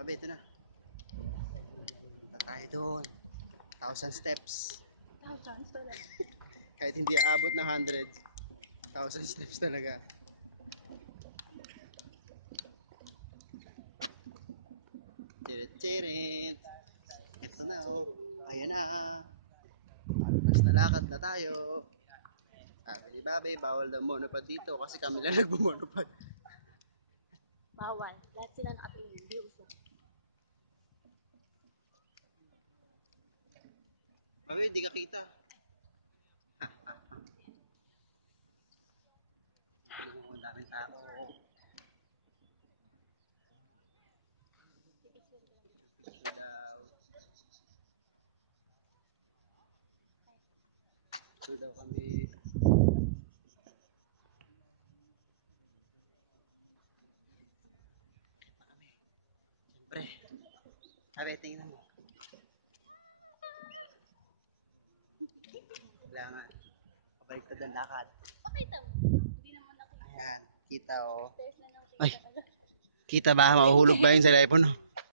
Pabe, ito na. Punta tayo doon. 1,000 steps. Kahit hindi aabot ng 100. 1,000 steps talaga. Tirit-tirit. Ito na oh. Ayan na. Basta lakad na tayo. Sabi ni Babe, bawal na monopod dito kasi kami lang nagbumonopod. Bawal. Lahat sila nakatingin. Hindi uso. Babe, di ka kita. Ang daming tao. Ito daw kami. Siyempre. Sabi, tingnan mo. Kailangan. Pabaliktad ang lakad. Pakita mo. Hindi naman nakita. Ayan. Kita oh. Test na lang Ay. Kita ba? Mahuhulog ba yun sa telepono?